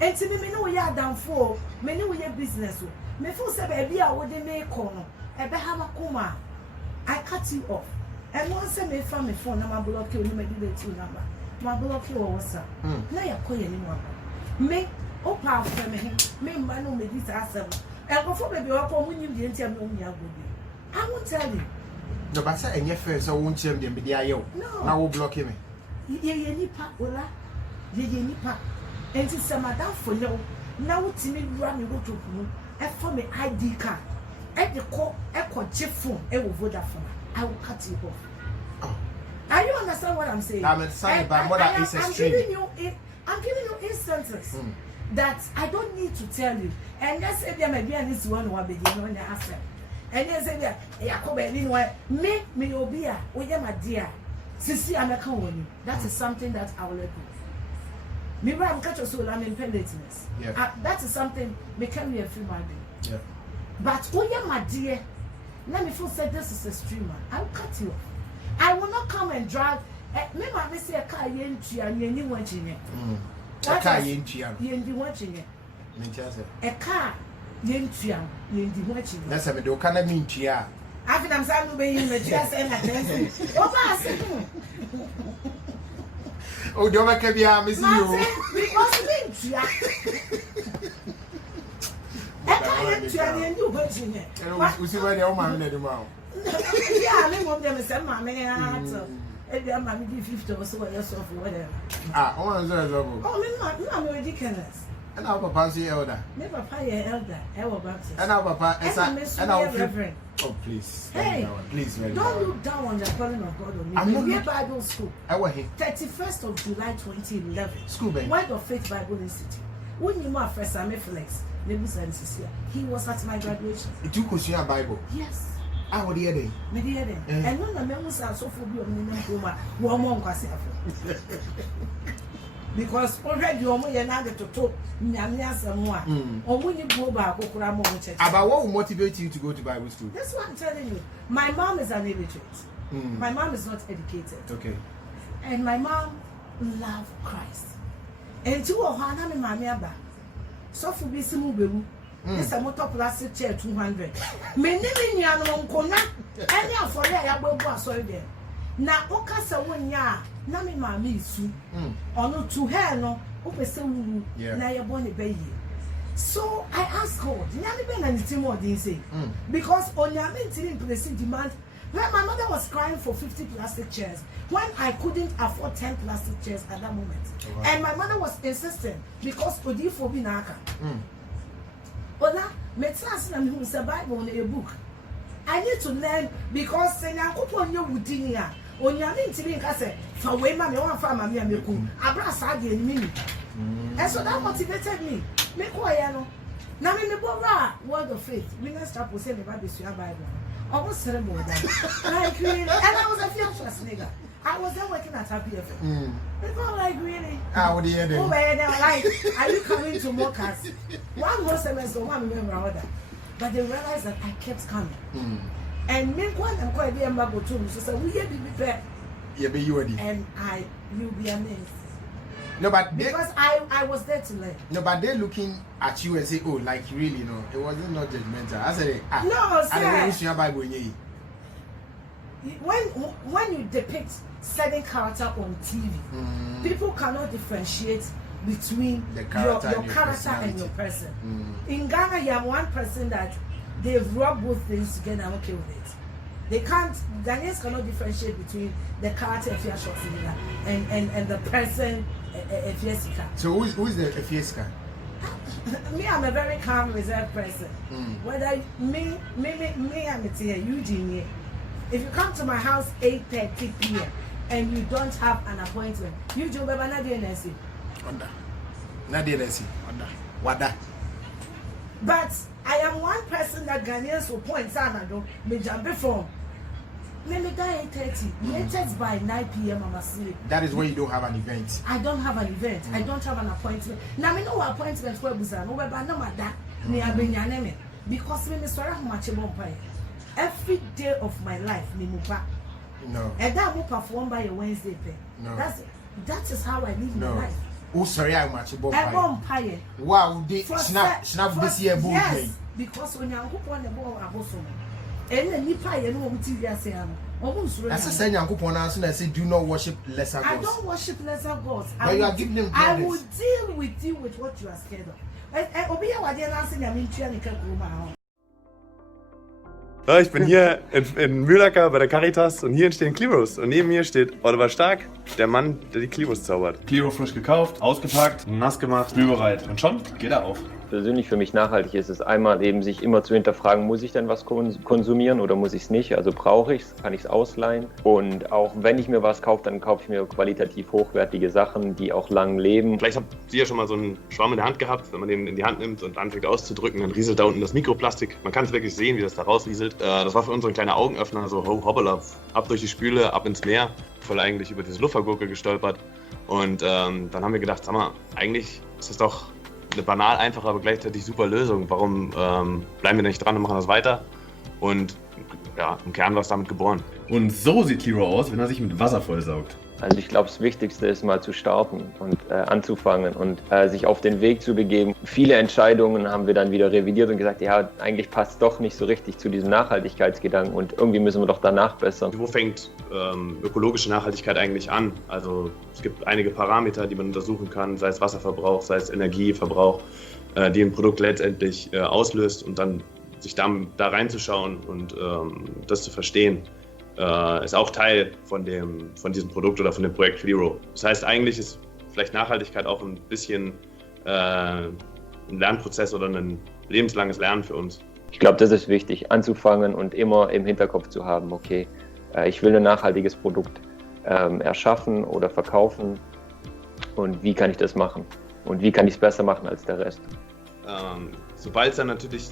enti me no we adamfo me no we business o me feel say baby a wo de me ko no ebe ha makoma I cut you off and once me from me phone na ma block you no me delete you number ma block you or WhatsApp na ya ko ye ni mo me o pa for me man no me this asem e go for baby o ko munyim de enti am no nya gobi I won't tell you no but say enye first so won't tell them be there yo na wo block me ye nipa ola ye nipa enti se madam for no na wotimi wura me wotoku e for me ID card e de ko e ko phone e wo Vodafone I will cut you off. Oh. Are you understand what I'm saying? I'm saying but mother is extreme. I'm giving you instances that I don't need to tell you. And yes, if there may be an issue one be on the answer. And yes, if me obia, my dear. Sisi I'm a con. That is something that I will let you. Me I'm catch your soul, I'm independentness. Yeah. That is something me can be a free man. Yeah. But my dear, let me say this is a streamer. I will cut you off. I will not come and drive. Me ma say a car yentu and yenni watching it. A car yentu yendi watching it. A car yentu and yendi watching it. That's a do kana mintu ya. After I'm saying be in the just and attention. Oh, do make be am see you. Because mintu ya. A car yentu and yendi watching it. We see where the woman na do ma. Yeah, me mom dem say mama na if your mommy give 50 or so yourself or whatever. Ah, one is level. Oh, me ridiculous. And our papa say elder. Me papa ye elder. I will baptist. And our papa and our reverend. Oh, please. Hey, please, don't look down on the calling of God on me. I'm not Bible school. I was here. 31st of July 2011. School ben. Word of Faith Bible Institute. When you my first time flex, he was at my graduation. It took us your Bible. Yes. I would hear them. And when the members are so full of one more because already you're not to talk Nyamia or when you go back, about what will motivate you to go to Bible school? That's what I'm telling you. My mom is an illiterate. My mom is not educated. Okay. And my mom loved Christ. And two of her name Mamiaba. So for be some this a motor plastic chair 200. Me name ya no nkona. Any for there ya gbebu asori there. Na okasa wonya na me mama isu. Ono to her no opese wuru na ye born be ye. So I asked God, nyame be na ntim what dey say. Because onyame ntiri place demand. When my mother was crying for 50 plastic chairs, when I couldn't afford 10 plastic chairs at that moment. Oh, wow. And my mother was insistent because Odifo Binaka. Ola, metrans na me say Bible in a book. I need to learn because senya kupon yo wudini ya. Onyame ntimi nka say fa we ma me wan fa ma me ameku. Abra sa de enimi. And so that motivated me. Me ko ya no. Na me bora word of faith. Winners chapel say me ba be sua Bible. Almost terrible that. Like really, and I was Afia Schwarzenegger. I was then working at Afia. People like really. What do you do? Oh, like, are you coming to mock us? One more semester, one member other. But they realized that I kept coming. And me one and quite be a mago too. So we be prepared. Yeah, be you ready. And you'll be amazed. No, but because I was there to learn. No, but they're looking at you and say, oh, like really, no, it wasn't not judgmental. I said, no, sir. I don't Bible in when you depict certain character on TV, people cannot differentiate between your character and your person. In Ghana, you have one person that they've rubbed both things together. I'm okay with it. They can't. Ghanaians cannot differentiate between the character Afia Schwarzenegger and the person Afia Sika. So who's the Afia Sika? Me, I'm a very calm, reserved person. Whether me, I'm a here, Eugene. If you come to my house 8:30 p.m. and you don't have an appointment, you do better not do anything. Wada. But I am one person that Ghanaians will point out me jump before. Me die 8:30. Latest by 9 p.m. I'm asleep. That is when you don't have an event. I don't have an event. I don't have an appointment. Now me no appointment for Busan. No, but no matter. Me abenyaneme because me sorry how much bumpire. Every day of my life, me mupa. No. And that will perform by a Wednesday pay. No. That is how I live my life. Oh, sorry, I'm much above. Empire. Wow, they snap this year, boy. Yes, because when you're on the ball, I was on. And then you pay and what TV I say. As I said, Uncle Ponas, I say, do not worship lesser gods. I don't worship lesser gods. But you are giving them I will deal with you with what you are scared of. Ja, ich bin hier in Mühlacker bei der Caritas und hier entstehen Cliros. Und neben mir steht Oliver Stark, der Mann, der die Cliros zaubert. Cliro frisch gekauft, ausgepackt, nass gemacht, spülbereit. Und schon geht er auf. Persönlich für mich nachhaltig ist es einmal eben, sich immer zu hinterfragen, muss ich denn was konsumieren oder muss ich es nicht? Also brauche ich es, kann ich es ausleihen? Und auch wenn ich mir was kaufe, dann kaufe ich mir qualitativ hochwertige Sachen, die auch lang leben. Vielleicht habt ihr ja schon mal so einen Schwamm in der Hand gehabt. Wenn man den in die Hand nimmt und anfängt auszudrücken, dann rieselt da unten das Mikroplastik. Man kann es wirklich sehen, wie das da rausrieselt. Das war für uns so ein kleiner Augenöffner, so hoppala, ab durch die Spüle, ab ins Meer. Voll eigentlich über diese Luftvergurke gestolpert. Und dann haben wir gedacht, sag mal, eigentlich ist das doch eine banal einfache, aber gleichzeitig super Lösung. Warum bleiben wir nicht dran und machen das weiter? Und ja, im Kern war es damit geboren. Und so sieht Cliro aus, wenn er sich mit Wasser vollsaugt. Also ich glaube, das Wichtigste ist mal zu starten und anzufangen und sich auf den Weg zu begeben. Viele Entscheidungen haben wir dann wieder revidiert und gesagt, ja, eigentlich passt es doch nicht so richtig zu diesem Nachhaltigkeitsgedanken und irgendwie müssen wir doch danach bessern. Wo fängt ökologische Nachhaltigkeit eigentlich an? Also es gibt einige Parameter, die man untersuchen kann, sei es Wasserverbrauch, sei es Energieverbrauch, die ein Produkt letztendlich auslöst und dann sich da reinzuschauen und das zu verstehen. Ist auch Teil von diesem Produkt oder von dem Projekt Cliro. Das heißt, eigentlich ist vielleicht Nachhaltigkeit auch ein bisschen ein Lernprozess oder ein lebenslanges Lernen für uns. Ich glaube, das ist wichtig, anzufangen und immer im Hinterkopf zu haben, okay, ich will ein nachhaltiges Produkt erschaffen oder verkaufen und wie kann ich das machen und wie kann ich es besser machen als der Rest. Sobald es dann natürlich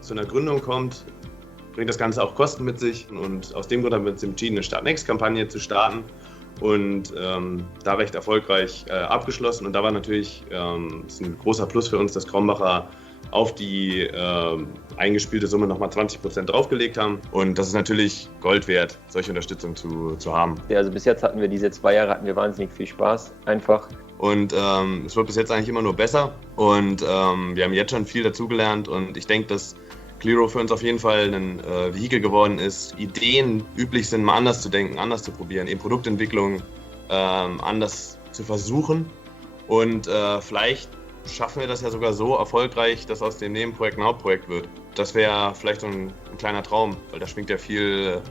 zu einer Gründung kommt, bringt das Ganze auch Kosten mit sich und aus dem Grund haben wir uns entschieden, eine Start-Next-Kampagne zu starten und da recht erfolgreich abgeschlossen und da war natürlich ist ein großer Plus für uns, dass Krombacher auf die eingespielte Summe nochmal 20% draufgelegt haben und das ist natürlich Gold wert, solche Unterstützung zu haben. Ja, also bis jetzt hatten wir diese 2 Jahre wahnsinnig viel Spaß einfach. Und es wird bis jetzt eigentlich immer nur besser und wir haben jetzt schon viel dazugelernt und ich denke, dass Cliro für uns auf jeden Fall ein Vehikel geworden ist, Ideen üblich sind, mal anders zu denken, anders zu probieren, eben Produktentwicklung anders zu versuchen und vielleicht schaffen wir das ja sogar so erfolgreich, dass aus dem Nebenprojekt ein Hauptprojekt wird. Das wäre vielleicht so ein kleiner Traum, weil da schwingt ja viel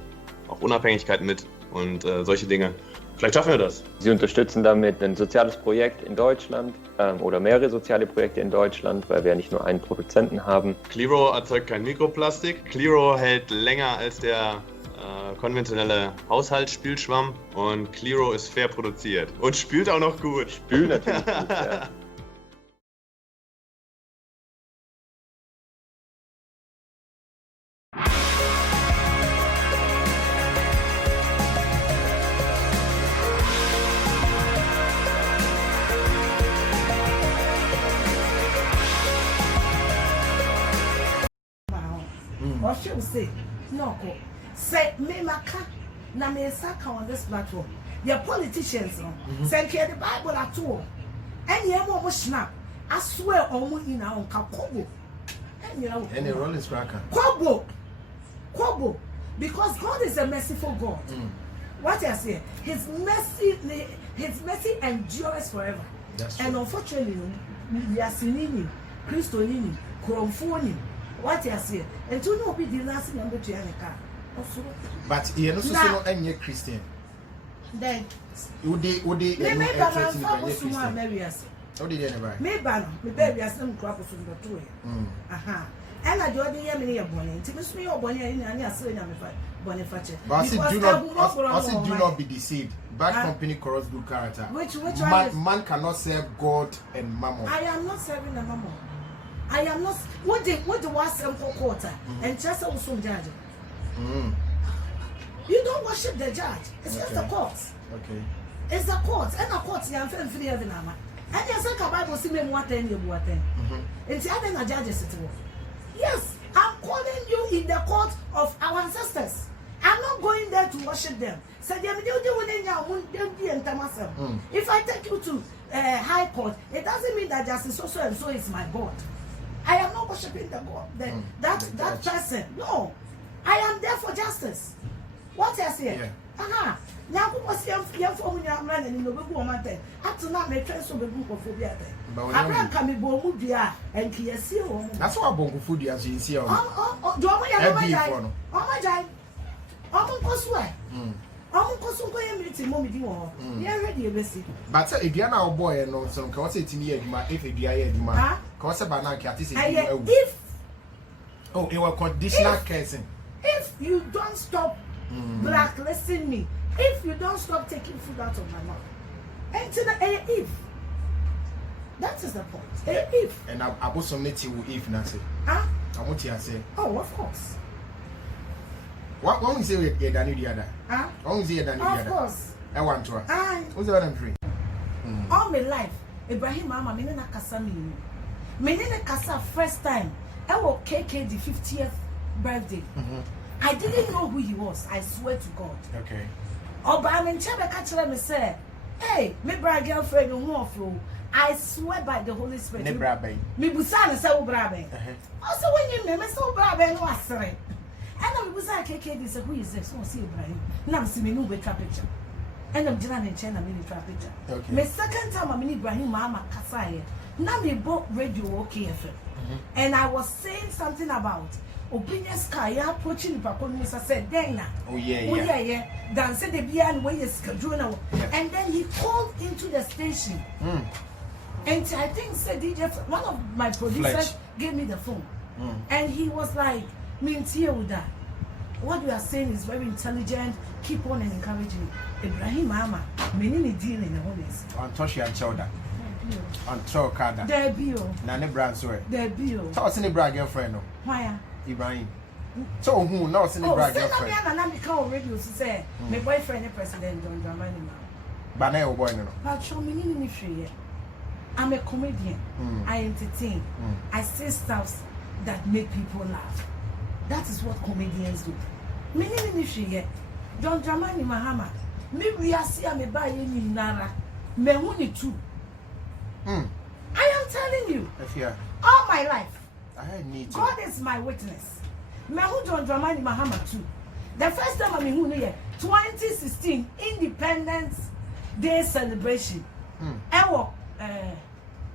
auch Unabhängigkeit mit und solche Dinge. Vielleicht schaffen wir das. Sie unterstützen damit ein soziales Projekt in Deutschland oder mehrere soziale Projekte in Deutschland, weil wir ja nicht nur einen Produzenten haben. Cliro erzeugt kein Mikroplastik. Cliro hält länger als der konventionelle Haushaltsspülschwamm und Cliro ist fair produziert und spült auch noch gut. Spült natürlich gut, ja. Or she will say, no, say, me maka, na me saka on this platform. Your politicians, say, the Bible at all. And you have snap. I swear on me in our Kobo. And you know, and the rolling cracker. Kobo. Because God is a merciful God. What I say, His mercy endures forever. That's true. And unfortunately, we are sinning, Christonini, Kromphony. What I say, and to know be the last number to any car. But you're not so any Christian. Then, would they maybe I'm marry us. How did anybody? Maybe my baby has some crop from the two. Aha. And I do the Yemeni bonnet. To miss me or bonnet in any asylum Boniface. But do not be deceived. Bad company corrupts good character. Which man cannot serve God and mammon. I am not serving the mammon. I am not. What the was for quarter and just also judge. You don't worship the judge. It's just the courts. Okay. It's the courts. And the courts, you are free of the nama. And you say, Bible, see me what then you what then. And the other judges it. Yes, I'm calling you in the court of our ancestors. I'm not going there to worship them. So if I take you to high court, it doesn't mean that Justice so and so is my God. I am not worshiping the God, that person. No, I am there for justice. What I say? Yeah. Now who was young for me? I'm running in the book woman. Up to now, my friends will be book of phobia. I'm coming Bomudia and Kiasio. That's what Bongo food as you see. Oh, do my God. But if you are now boy and on some cause it me, if you are cause about now, if oh, it was conditional casing. If you don't stop blacklisting me, if you don't stop taking food out of my mouth, and to the if that is the point. If and I bought some native if Nancy. I want to say, oh, of course. What one say with Danny the other? One say Danny the other. Of course. I want to. Who's the other three? All my life, Ibrahim Mahama, me na kasa me. Me na kasa first time. I was KK the 50th birthday. I didn't know who he was. I swear to God. Okay. Oh, but I'm in Chebe catcher me say, hey, me bra girlfriend who offer. I swear by the Holy Spirit. Me brabe. Me busana say brabe. Also when you me so brabe no asere. And I'm busa KK this who is this? So see Ibrahim. Now see me no be picture. And I'm Jana in China me picture. Okay. My second time I'm in Ibrahim Mahama Kasai. Now me bought radio okay FM. And I was saying something about opinion sky approaching the Papon said Dana. Oh yeah. Dan said the beyond way is scheduled. And then he called into the station. And I think said DJ, one of my producers gave me the phone. And he was like, what you are saying is very intelligent. Keep on and encouraging me. Ibrahim Mahama, many deal in the honest. On Toshi and Chowder. On Chowkada. There be Nane Bransway. There be Toss any brag girlfriend. Why? Ibrahim. So who knows any brag girlfriend? I'm become radio to say my boyfriend is President John Dramani. But now boy no. But show me in the I'm a comedian. I entertain. I say stuff that make people laugh. That is what comedians do. Many ministry John Dramani Mahama. Maybe I see I'm a buy any nara. Me only two. I am telling you. All my life. I need to. God is my witness. Me who John Dramani Mahama too. The first time I'm in who 2016 Independence Day celebration.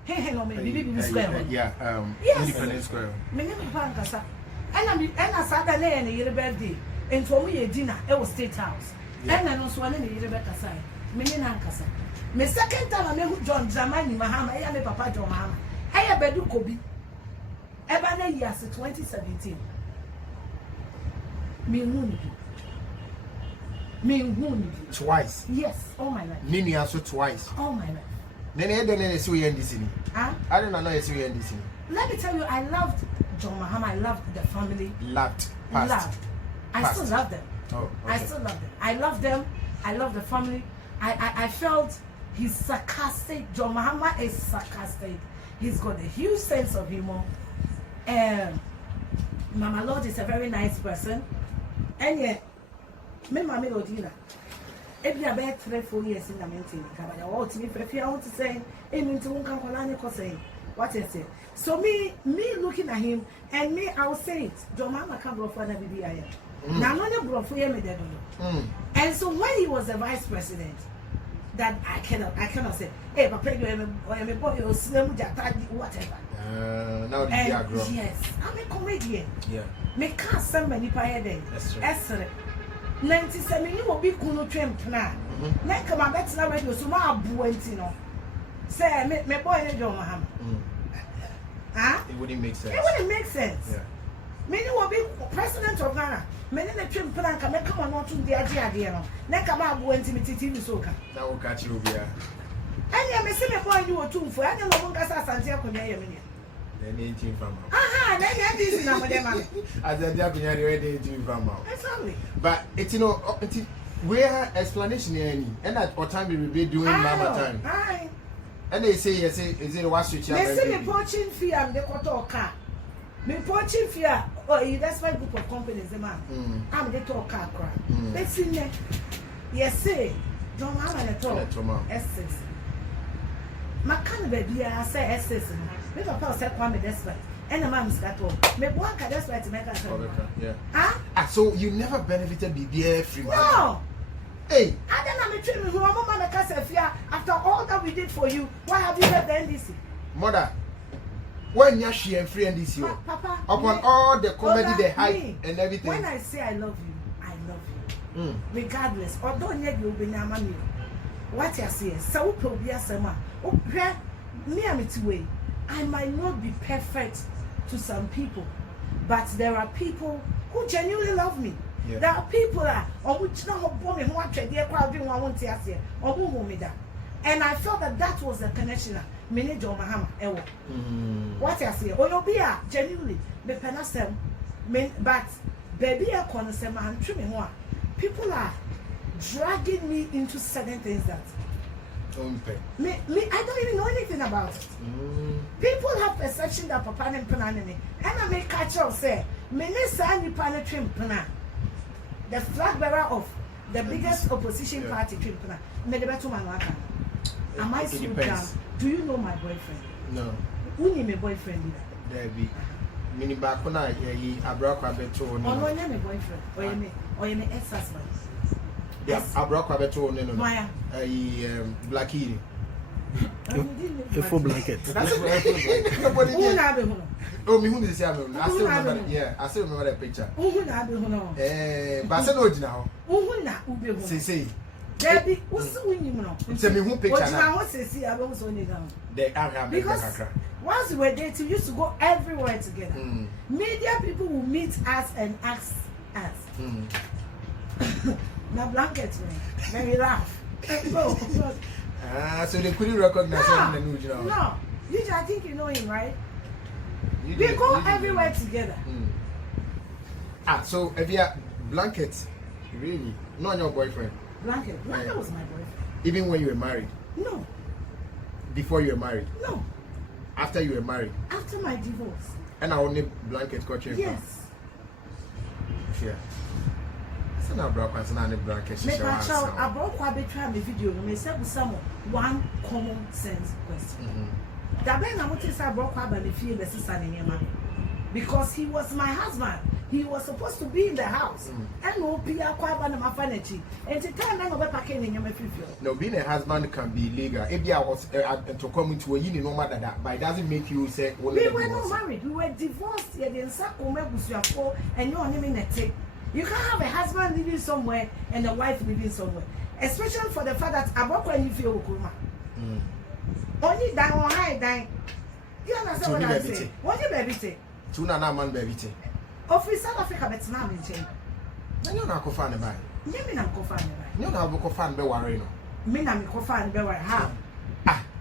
Independence Square. Me name is Pankasa. And I sat there and a birthday. And for me a dinner, it was State House. And I also wanted a Rebecca side. Menankasa. My second time I met John Dramani Mahama, I am a Papa John Mahama. I have Bedu Kobi. Ebana years 2017. Me twice. Yes, all my life. Nini also twice. All my life. Then I don't know see NDC. I don't know see NDC. Let me tell you, I loved John Mahama. I loved the family. Loved. I still love them. Oh, okay. I still love them. I love them. I love the family. I felt he's sarcastic. John Mahama is sarcastic. He's got a huge sense of humor. Mama Lord is a very nice person. And yet, me Mama Odina. If you are about 3-4 years in the mountain, I want to say, what is it? So me looking at him and me, I will say it. John Mahama can't go for the BBI. And so when he was the vice president, that I cannot say, hey, Papa, you are a boy, you slim, whatever. Now the yes, I'm a comedian. Yeah. Me can't send many pay day. That's true. Excellent. 97 you will be kuno trim plan. Then come on, that's not radio, so my buentino. Say, me boy, John Mahama. It wouldn't make sense. It wouldn't make sense. Yeah. Many will be president of Ghana. Many the trim plan can come on to the idea. Then come out buentity TV soca. That will catch you here. And you may see me boy you were too for any longer Santiago. Then 18 from then you have this number. As a Japanese, ready 18 from Exactly. But it's where explanation any and at what time we will be doing Mama time. And they say, yes, is it what switch? They say me poaching fear and the quarter car. Me poaching fear. Oh, that's my group of companies, the man. I'm the talk car crap. Let's see me. Yes, say, John Mahama and a talk. Essence. My kind baby, I say SS. Me papa say Kwame despite. And the man's got all. Me work at despite to make us. Yeah. Huh? So you never benefited BBA free? No. Hey. I don't know me treat me who mama make us Afia after all that we did for you. Why have you left the NDC? Mother, when you're she and free NDC, Papa, upon all the comedy, the hype and everything. When I say I love you, I love you. Regardless, although you be na mami. What you say? So will be a summer. Me way. I might not be perfect to some people, but there are people who genuinely love me. Yeah. There are people that which now born in one trade, want to ask or and I felt that was the connection. Manager Mahama, what I say, or you'll be genuinely the penasem, but baby, I can't say, man, people are dragging me into certain things that me, I don't even know anything about it. People have perception that Papa and Panani, and I make catch up say, Minister Trim Pana, the flag bearer of the biggest opposition party, Trim Pana, Medebetu Manwaka. Am I so down? Do you know my boyfriend? No. Who name my boyfriend? Debbie. Mini back when I broke a bit to no, my boyfriend, or you may ex-husband. Yes, I broke a bit to Maya. Blackie. A full blanket. That's what oh, me who is Yaman. I still remember. Yeah, I still remember that picture. But I said, no, now. Who say, Debbie, who's winning? Tell me who picture now. I was only down. Because once we were dating, we used to go everywhere together. Media people will meet us and ask us. Now blankets, man. We laugh. So they couldn't recognize him. No, I think you know him, right? We go everywhere together. So if you have blankets, really, not your boyfriend. Blanket was my boyfriend. Even when you were married? No. Before you were married? No. After you were married? After my divorce. And I only blanket got you? Yes. Yeah. So now blanket. I broke my video. I said someone one common sense question. That when I wanted to broke my feel the sister in because he was my husband. He was supposed to be in the house. And no Pia Kwaba my furniture. And the time I was packing in your No, being a husband can be legal. If I was to come into a union, no matter that, but it doesn't make you say, we were not married. We were divorced. And you're living a take. You can't have a husband living somewhere and a wife living somewhere. Especially for the fact that I work when you feel Okuma. Only down or high dying. You understand what I'm saying? What you baby say? Tuna man baby. Office South Africa, but now in chain. You're not co-fan by. You mean I'm co-fan? You're not a co-fan by worrying. Me, I'm co-fan by how?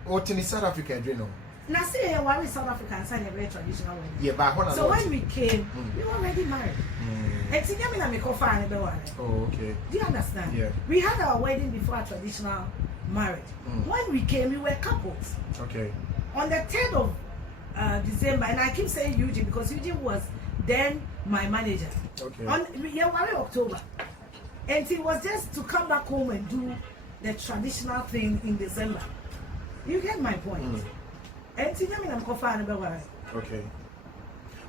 What in South Africa, do you know? Now, see, why we South Africans sign a very traditional wedding. Yeah, but so when we came, we were already married. And see, I'm co-fan by worrying. Oh, okay. Do you understand? Yeah. We had our wedding before our traditional marriage. When we came, we were couples. Okay. On the 10th of December, and I keep saying Eugene because Eugene was then my manager. Okay. On October. And it was just to come back home and do the traditional thing in December. You get my point. And I'm confident about it. Okay.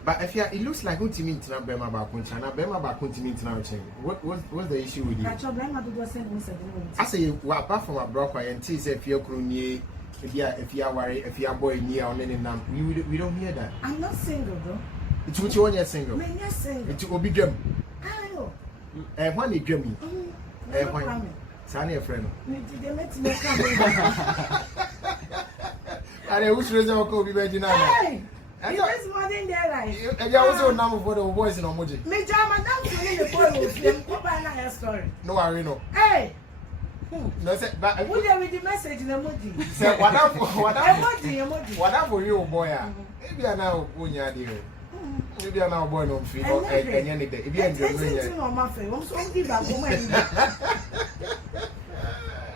But if it looks like what you mean to Bema Bakunchana, Bema Bakunti now change. What's the issue with you? I say, well, apart from a broker and tea, if you're crony, if you are worried, if you are boy near on any number, we don't hear that. I'm not single, though. It's what you want, you're single. You're single. It's will be gem. I know. And when you gem me, Sunny a friend. They met me. And which reason I'll be ready now? Hey! It is more than their life. And you also number for the boys in Omoji. Me Jama, not to me the boy with them. Go by now, story. No, I know. Hey! No, but would you read the message in emoji? Say, emoji. Whatever you, boy. Maybe I now, maybe I now born on free or any day. If you enjoy on my face, I'm so deep back home.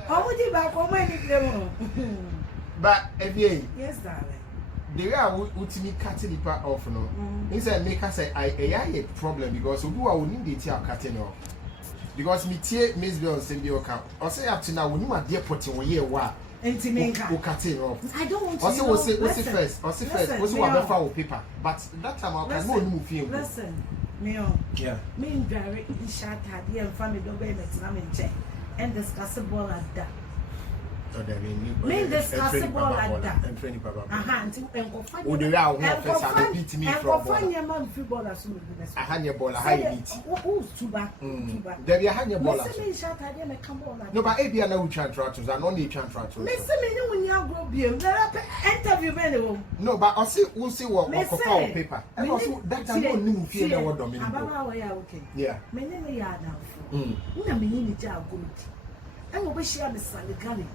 How would you back home? But if you, yes, darling. The way I would me cutting the part off, no. Inside make us say, I a problem because we will need the tear cutting off. Because me tear Mzbel send you account. Or say up to now, when you are dear putting away a while, I don't want to. Also, what's it first? What's what paper? But that time I can go move you. Listen, yeah. Me very short idea and family don't be and discuss a ball like that. Me discuss a ball like that. And go find. Would you allow me beat me from? Find your man football as soon as I had your ball. I had it. Who's too bad? There be a hand your ball. Me short idea me come on. No, but if you are no chantrators, and only chantrators. Me say me no when you go be interview me. No, but I see we'll see what paper. And also that time no new feel what dominate. Okay. Yeah. Me name me ya now. Na me ni ja go. And we share the Saligari.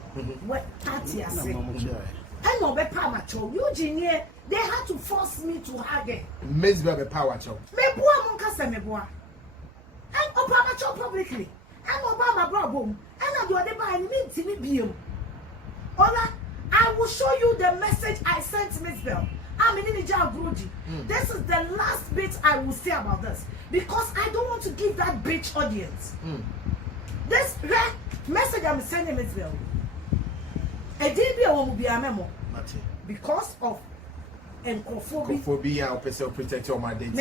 What party I say? I know be power chow. Eugene, they had to force me to hug it. Mzbel be power chow. Me boa mon kasa me boa. And Obama chow publicly. And Obama brought boom. And I do the buy me biom. Ola, I will show you the message I sent Mzbel. I'm in Ninja Groji. This is the last bit I will say about this because I don't want to give that bitch audience. This message I'm sending Mzbel. A DB will be a memo because of encophobia or protect your identity.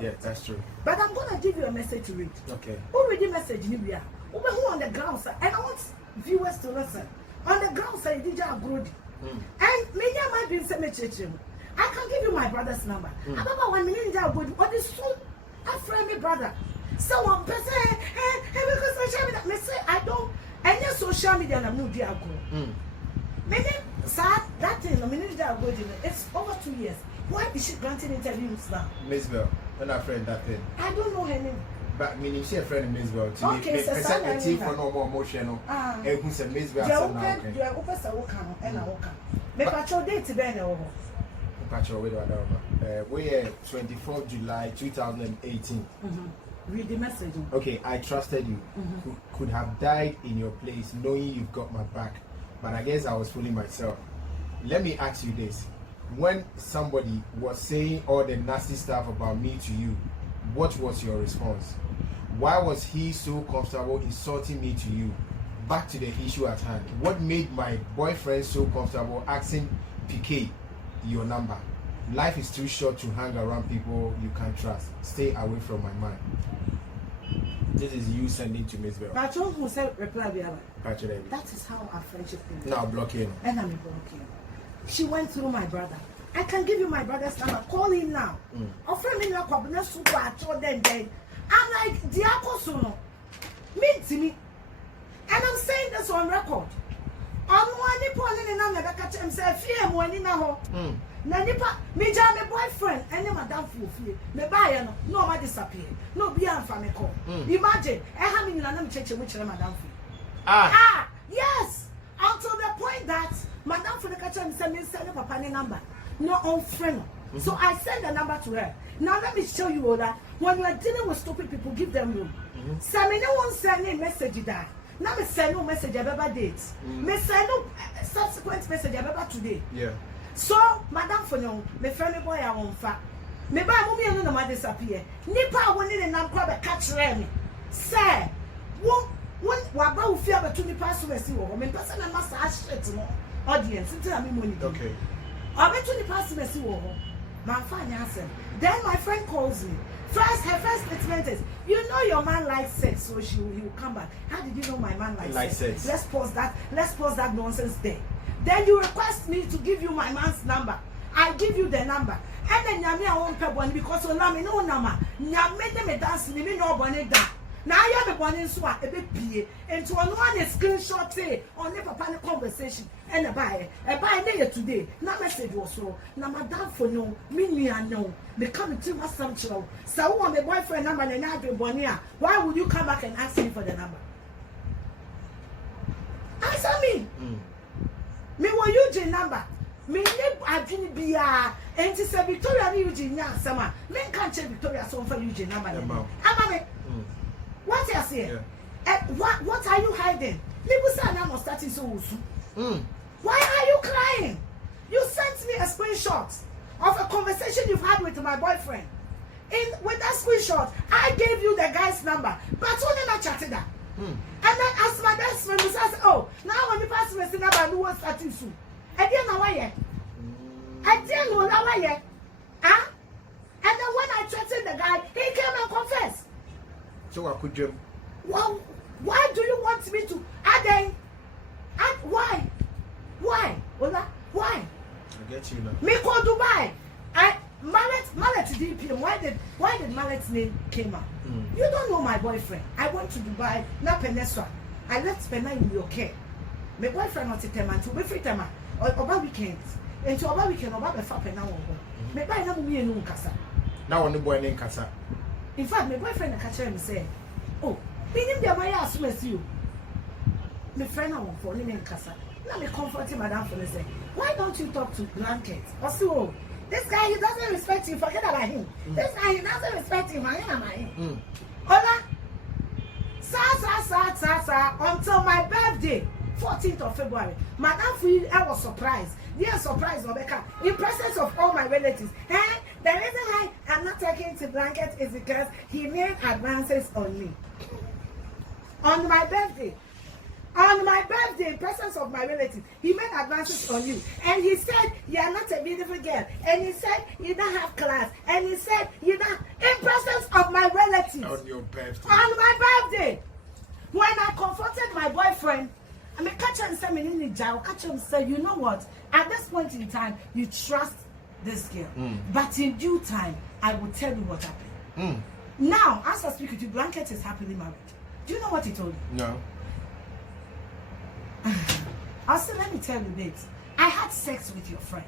Yeah, that's true. But I'm gonna give you a message to read. Okay. Already message Libya. Who on the ground, sir, and I want viewers to listen. On the ground, sir, you did your good. And maybe I might be saying, I can give you my brother's number. I don't know when you are good. What is soon? I friend me brother. So one person, because social media, me say I don't. Any social media, I'm not there. Maybe that thing, it's over 2 years. Why is she granting interviews now? Mzbel, when I friend that thing. I don't know her name. But meaning she a friend of Mzbel. Okay, so it's for no more emotional. Who said Mzbel? You are open to work and I work. Me patrol date to be over. Patrol with whatever. We are 24th July 2018. Read the message. Okay, I trusted you. Could have died in your place knowing you've got my back. But I guess I was fooling myself. Let me ask you this. When somebody was saying all the nasty stuff about me to you, what was your response? Why was he so comfortable insulting me to you? Back to the issue at hand. What made my boyfriend so comfortable asking PK your number? Life is too short to hang around people you can't trust. Stay away from my mind. This is you sending to Mzbel. Patrol who said reply that is how our friendship is. Now blocking. And I'm blocking. She went through my brother. I can give you my brother's number. Call him now. Offer me na kwabna super at then. I'm like Diakoso. Mean to me. And I'm saying this on record. On one point in another catch him say fear money now. Na nipa me jam my boyfriend and madam fufu me buy no ma disappear no be am fa me call imagine I have me na cheche which madam fufu yes until the point that madam fufu catch him say me send papa ni number no on friend so I send the number to her. Now let me show you all that when you are dealing with stupid people, give them room. So me no one send a message that now me send no message about dates me send no subsequent message about today. Yeah. So, madam for no, me friend me boy I won't fat. Me buy mummy no ma disappear. Nipa woni ne nam kwa be catch me. Say, wo wa ba wo fia be to nipa so wesi wo. Me person na masa ashit no audience until me money. Okay. I to nipa so wesi wo. Man fine answer. Then my friend calls me. Her first statement is, you know your man likes sex, so he will come back. How did you know my man likes sex? Let's pause that nonsense there. Then you request me to give you my man's number. I give you the number. And then Nyame I won't pay one because on me no number. Nyame me dance me no bonnet da. Now I have a bonnet so a bit pie. And to one screenshot say on the papa conversation and a buy there today. Na message was so. Na madam for no, me no. Me come to my some show. So my boyfriend number and I do bonnet. Why would you come back and ask me for the number? Answer me. Me wa Eugene number. Me ne adwini bia enti se Victoria ni Eugene nya sama. Me kan che Victoria so for Eugene number. Ama me. What you say? What are you hiding? People say I'm starting so usu. Why are you crying? You sent me a screenshot of a conversation you've had with my boyfriend. With that screenshot, I gave you the guy's number, but only not chatted that. And then as my best friend says, oh, now when the person is in about who was starting soon. I didn't know why. I didn't know why. Huh? And then when I threatened the guy, he came and confessed. So I could jump. Well, why do you want me to? Why? Why? Ola, why? I get you now. Me call Dubai. Mallet DPM. Why did Mallet's name came out? You don't know my boyfriend. I went to Dubai, not Peninsula. I left Penang in your care. My boyfriend not take time until we free time or about weekends. And to about weekend about the fap now. Me buy na me no kasa. Now on the boy named Kasa. In fact, my boyfriend catch him say, "Oh, me nim dia my ass as you." My friend now for name kasa. Now me comforting madam for say, "Why don't you talk to Blanket?" Also, this guy, he doesn't respect you. Forget about him. This guy, he doesn't respect you. Hola. Sa. Until my birthday, 14th of February. Madam Free, I was surprised. Yeah, surprised, Rebecca. In presence of all my relatives. The reason why I'm not talking to Blanket is because he made advances on me. On my birthday. In presence of my relatives, he made advances on you. And he said, you are not a beautiful girl. And he said, you don't have class. And he said, you don't... In presence of my relatives. On your birthday. On my birthday. When I confronted my boyfriend, I mean, catch him say, you know what? At this point in time, you trust this girl. But in due time, I will tell you what happened. Now, as I speak with you, Blanket is happily married. Do you know what he told you? No. Also, let me tell you this. I had sex with your friend.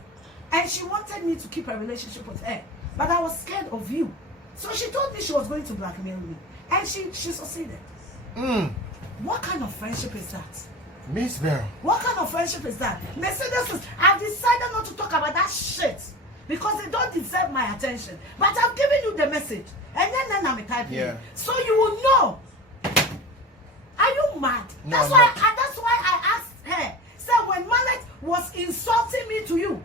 And she wanted me to keep a relationship with her. But I was scared of you. So she told me she was going to blackmail me. And she succeeded. What kind of friendship is that? Mzbel. What kind of friendship is that? Mercedes, I've decided not to talk about that shit. Because they don't deserve my attention. But I've given you the message. And then I'm typing it. So you will know. Are you mad? No, that's why I asked her. So when Mallet was insulting me to you,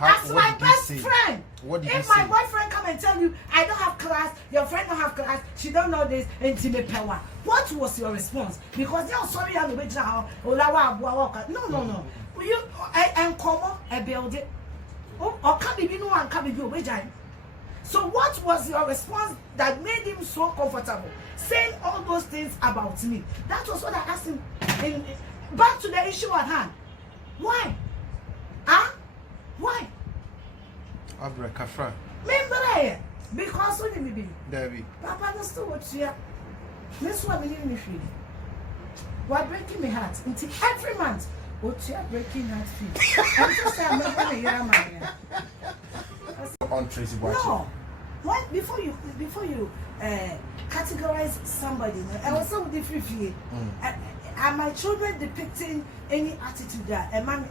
as my best friend, if my boyfriend come and tell you I don't have class, your friend don't have class, she don't know this, intimate power, what was your response? Because you're sorry I'm the way now. No. You and come a building. Or can be no one can be your way. So what was your response that made him so comfortable saying all those things about me? That was what I asked him. Back to the issue at hand. Why? Why? Abra Kafra. Remember, because when you be Debbie. Papa knows what you are. Miss one million me free. Why breaking my heart? Until every month, what you are breaking heart fee. I'm just saying I'm not going to hear my On Tracy watching. No. What before you categorize somebody, I was so different. Are my children depicting any attitude that a man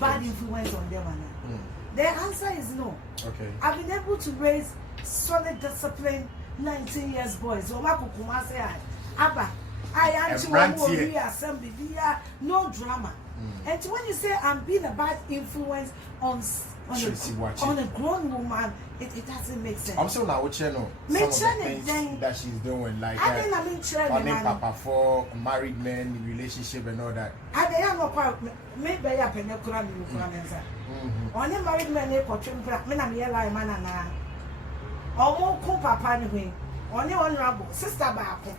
bad influence on them? The answer is no. Okay. I've been able to raise solid, disciplined 19 years boys. Abba, I am to assembly, no drama. And when you say I'm being a bad influence on a grown woman, it doesn't make sense. I'm still now watching some of the things that she's doing, like finding papa for married men, relationship and all that. Maybe I can only married men only honorable sister Bako.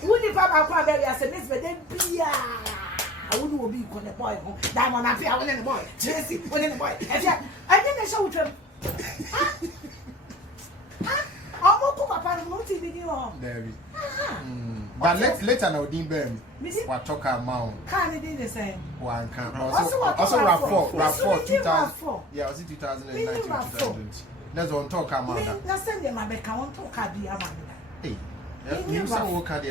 Who the papa baby as a miss, but then I wouldn't be con the boy. Diamond Afia on the boy. Tracy on the boy. I didn't show him. But later now, Dimben, what talk about? Can't be the same. One can also RAP4, 2000. Yeah, was it 2009 2000? That's on talk about that. Now send them a back. I want to talk about the Hey, you saw what car me.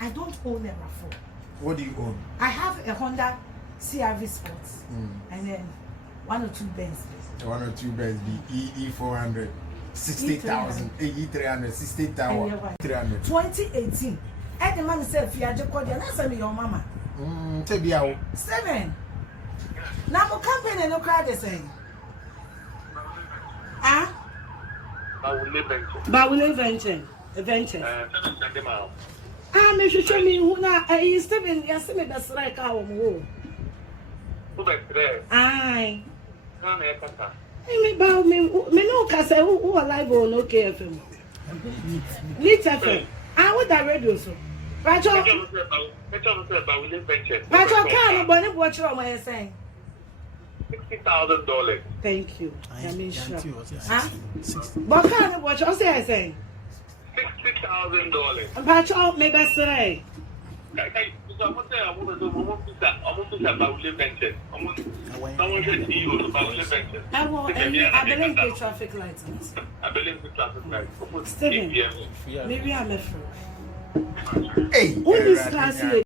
I don't own a RAP4. What do you own? I have a Honda CRV Sports and then 1 or 2 Benz. 1 or 2 Benz, the E400, 60,000, E300, 60,000, 300. 2018. And the man said, "If you are just calling, answer me your mama." 7. Now, what company no crowd is saying? Bawule Venture. Me show me who now. I Steven, yes, me that's right. How Who back there? Aye. No, me kata. Me bow me no kasa who alive or no KFM. Lit FM. I would that radio so. Pacho can but what you are saying. $60,000. Thank you. I mean sure. Huh? But can what you saying? $60,000. Pacho me best say. I believe the traffic lights. I believe the traffic lights. Steven, maybe I'm a fool. Hey, Who is classy?